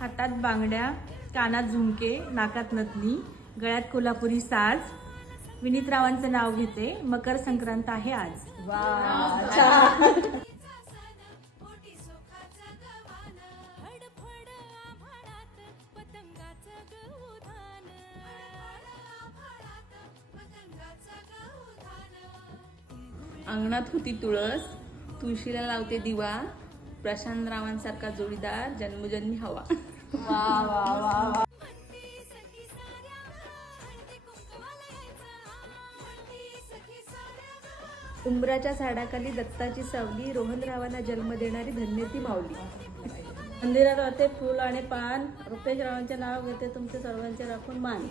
हातात बांगड्या, कानात झुमके, नाकात नथनी, गळ्यात कोल्हापुरी साज. विनीतरावांचं नाव घेते. मकर संक्रांत आहे आज. अंगणात होती तुळस, तुळशीला लावते दिवा, प्रशांत रावांसारखा जोडीदार जन्मोजन्मी हवा. उंबराच्या झाडाखाली दत्ताची सावली, रोहनरावांना जन्म देणारी धन्य ती माऊली. मंदिरात राहते फूल आणि पान. रुपेश रावांचे नाव घेते. तुमचे सर्वांचे राखून मान.